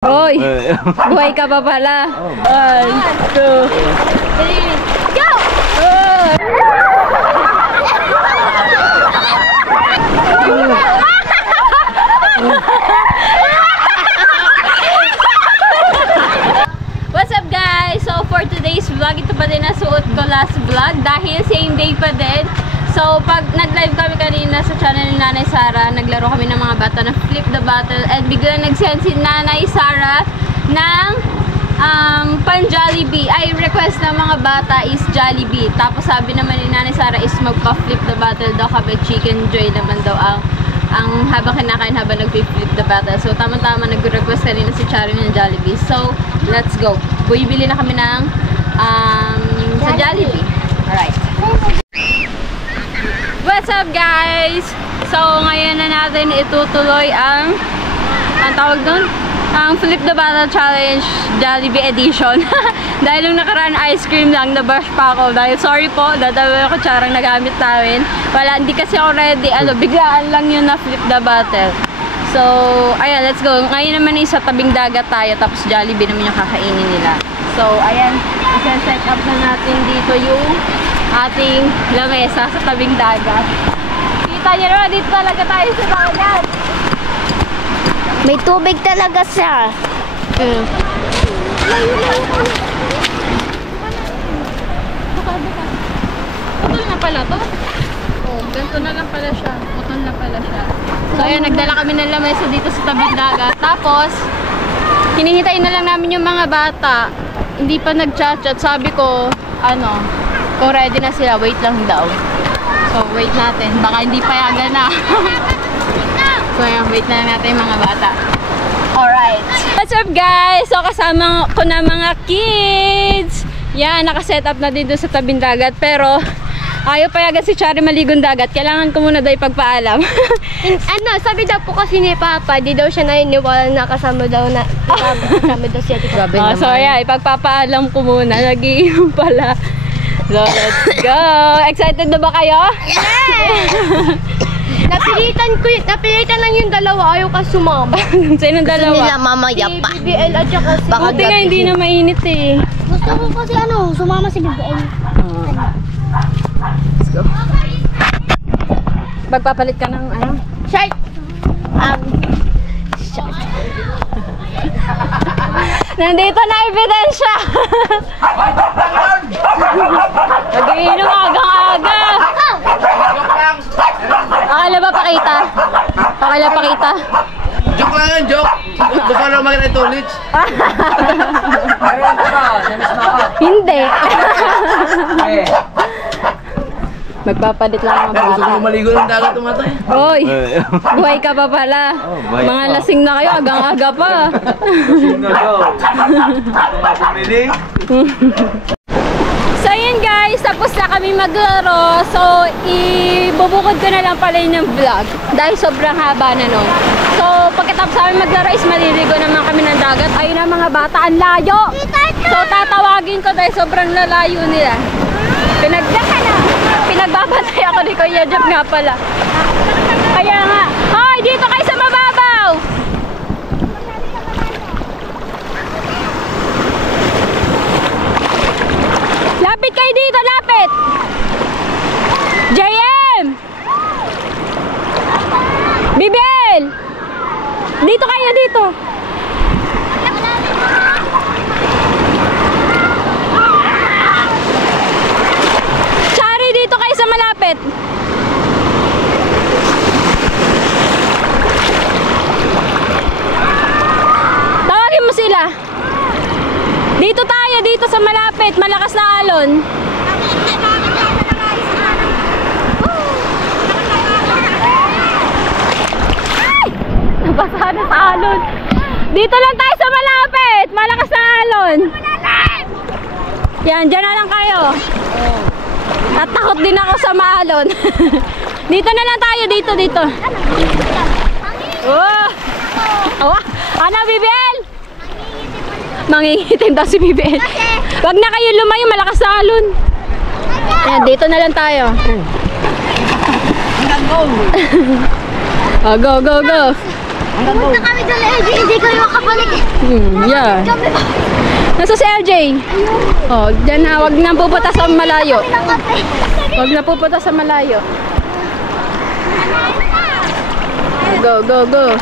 Oy, buhay ka pa pala. 1, 2, 3, go! What's up guys? So for today's vlog, ito pa din nasuot ko last vlog dahil same day pa din. So pag nag-live kami kanina sa channel ni Nanay Sara, naglaro kami ng mga bata na Flip the Bottle and biglang nag-send si Nanay Sara ng pan-Jollibee. Ay, request ng mga bata is Jollibee. Tapos sabi naman ni Nanay Sara is magpa-Flip the Bottle daw kami. Chicken Joy naman daw ang habang kinakain habang nag-flip the bottle. So tama-tama nag-request kanina si Chari ng Jollibee. So let's go. Bumibili na kami ng sa Jollibee. Alright. What's up guys? So ngayon na natin itutuloy ang tawag doon? Ang Flip the Bottle Challenge Jollibee Edition. Dahil nung nakaraan ice cream lang, na-brush pa ako. Dahil sorry po, dadalo yung kutsarang nagamit namin. Wala, hindi kasi ako ready. Biglaan lang yun na Flip the Bottle. So, ayan, let's go. Ngayon naman isa tabing dagat tayo. Tapos Jollibee naman yung kakainin nila. So, ayan, isa-set up na natin dito yung ating lamesa sa tabing dagat. Kita nyo naman, dito talaga tayo sa dagat. May tubig talaga siya. Putol na pala to? Oh, ganito na lang pala siya. Putol na pala siya. So ayan, nagdala kami ng lamesa dito sa tabing dagat. Tapos, hinihintay na lang namin yung mga bata. Hindi pa nag-chat-chat. Sabi ko, kung ready na sila, wait lang daw. So, wait natin. Baka hindi payagan na. So, ayan, wait na natin yung mga bata. Alright. What's up guys? So, kasama ko na mga kids. Yan, nakaset up na dito sa tabing dagat. Pero, ayaw payagan si Chari maligong dagat. Kailangan ko muna daw ipagpaalam. Sabi daw po kasi ni Papa, di daw siya naniniwala na kasama daw siya. So, ayan, ipagpapaalam ko muna. Nag-iinom pala. So, let's go! Excited na ba kayo? Yeah! Napilitan lang yung dalawa, ayaw ka sumama. Sinong dalawa? Gusto nila mamaya pa. Si BBL at saka si... Buti nga hindi na mainit eh. Gusto ko kasi sumama si BBL. Let's go. Magpapalit ka ng Shirt! Shirt. Nandito na ebidensya! Nag-iinom agang-aga! Akala ba pakita? Akala pakita? Joke lang yan, joke! Gusto na makita ito ulit. Hindi! Magpapalit lang mga bata. Gusto ko maligo ng dagat tumatay. Oy! Buhay ka pa pala. Mga lasing na kayo, agang-aga pa. Lasing na daw. Bumili. So yun guys, tapos na kami maglaro. So ibubukod ko na lang pala yun ng vlog dahil sobrang haba na nun. So pagkatapos namin maglaro is maliligo naman kami ng dagat. Ayun na mga bata, ang layo. So tatawagin ko dahil sobrang lalayo nila. Pinagbabantay ako ni Kuya Jeff nga pala. Kaya nga, hoy, dito kayo sa mababaw. Lapit kayo dito, lapit. JM! BBL! Dito kayo, dito. Chari, dito kayo sa malapit. Tawagin mo sila. Dito tayo, dito sa malapit. Malakas na alon. Ay! Nabasa na sa alon. Dito lang tayo sa malapit. Malakas na alon. Yan, dyan na lang kayo. At takot din ako sa maalon. Dito na lang tayo, dito. Oh! Ano, BBL? Mangingitim daw si BBL. Wag na kayo lumayo, malakas na alon. Ayan, dito na lang tayo. Oh, go. Pumunta kami doon, LJ. Hindi kayo makabalik. Yeah. Nasa si LJ? Oh, dyan na. Wag na pupunta sa malayo. Wag na pupunta sa malayo. Go, go, go.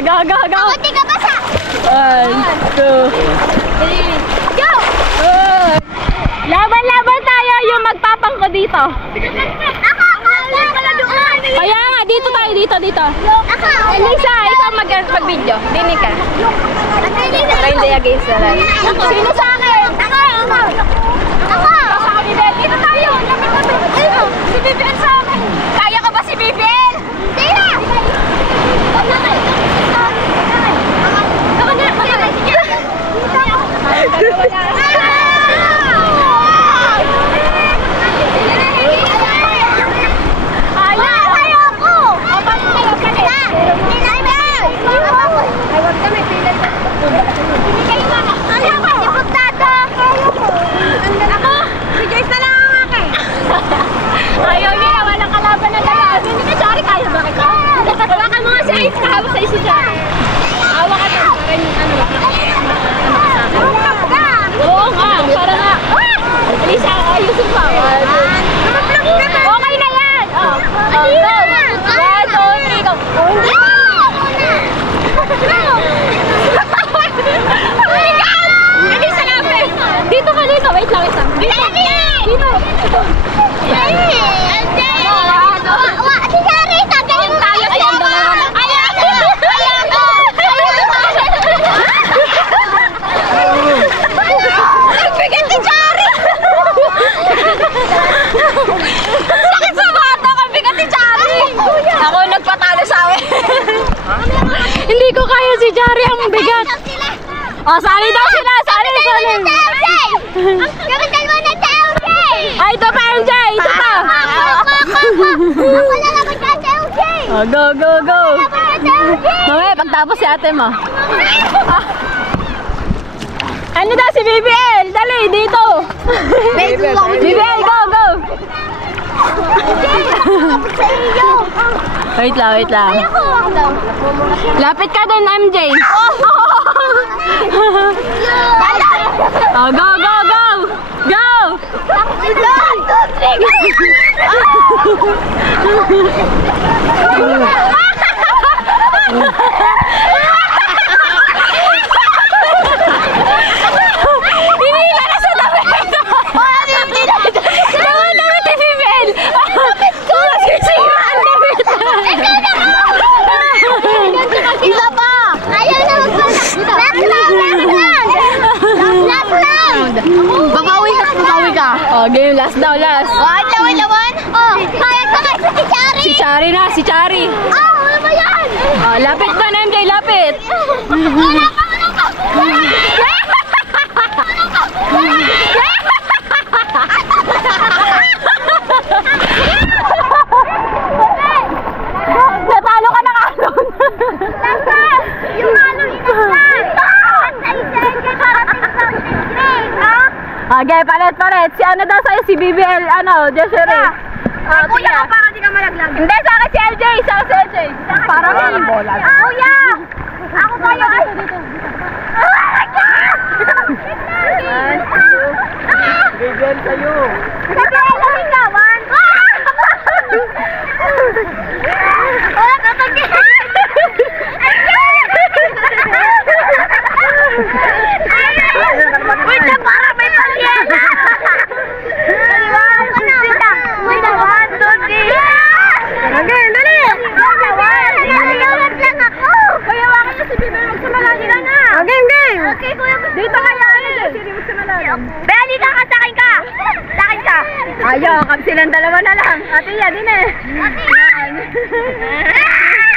Go, go, go. Kunti ka basa. 1, 2. Go! Laban-laban tayo yung magpapang ko dito. Ako pala doon. Kaya nga, dito tayo, dito. Ako. Elisa, ikaw mag-video. Dinig ka. Para hindi against the line. Sino sa akin? Ako. Dito tayo. Si BBL sa akin. Kaya ka ba si BBL? Sino? Ayaw niya, walang kalaban na gano'n. Hindi ka, sorry, kaya ba kita? Hawakan mo nga si Ace, kahawak sa Ace siya. Hawa ka na, para yung ano ka sa akin. Oo nga, para nga. Elisa, ayusin pa. Okay na yan. Go. 1, 2, 3, go. Elisa, lapit. Dito ka, dito. Wait lang, isa. Dito. Ako nagpatalo sa akin. Hindi ko kaya si Jari ang bigat. Oh, sali daw sila. Sali. Gamitin mo na sa LJ! Ay, ito pa LJ. Ito pa. Ako na lang sa LJ! Oh, go. Ako na sa LJ! Mamaya, pagtapos si ate mo. Ano daw si BBL? Dali, dito. BBL, go. Wait lang. Lapit ka dun, MJ. Oh, go. Hinila na sa damit. Damit ni BBL. Nasisihan damit. Isa pa! Ayaw na Last lang! Babawi ka. Oh, game last daw. Lawan! Oh, kaya si Chari! Si Chari. Ano ba yan? Oh, lapit na MJ, lapit. Wala ka! Natalo ka ng alon. Yung alon inagyan! Okay, palit. Si ano daw sa'yo? Si BBL, Desiree. Kuya, para di ka malaglag. Hindi, sa akin si LJ. Para may bola. Kuya! Ako tayo ay... Bigyan sa'yo. Sabi ay lamig ka, Juan! Wala ka pag... Wait na, para may palyena! Wait na, 1, 2, 3! Okay, dali! Nalawag lang ako! Kuya, wakit na si BBL. Magsamalagi na na. Game! Okay, kuya. Dito kaya. Magsamalagi. Beli ka ka, sakin ka! Sakin ka! Ayaw, kami silang dalawa na lang. Ate, yan din eh.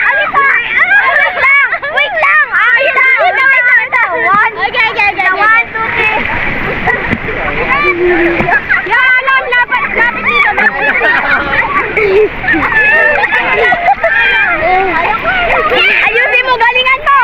Alisa! Wait lang! Wait lang! Wait lang! Okay. 1, 2, 3. Yan, lapit dito. Ayusin mo, galingan mo!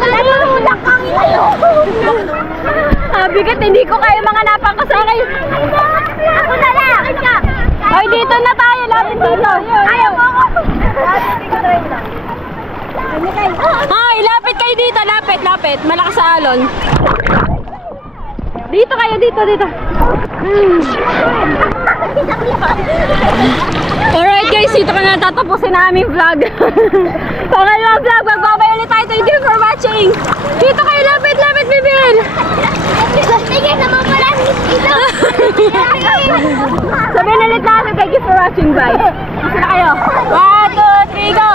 Nalululak kang iyo. Bigat, hindi ko kaya mga napakasakay. Ako na lang. Ay, dito na tayo. Lapit dito. Ayaw mo ako. Ay, lapit kayo dito. Lapit. Malakas sa alon. Dito kayo, dito. Alright guys, dito ka na tatapusin na aming vlog. Pangalawang vlog, magbabay ulit tayo. Thank you for watching. Dito kayo, lapit, Bibil. Sige, naman pala. Sabihin ulit natin, thank you for watching. Bye. Gusto na kayo. 1, 2, 3, go.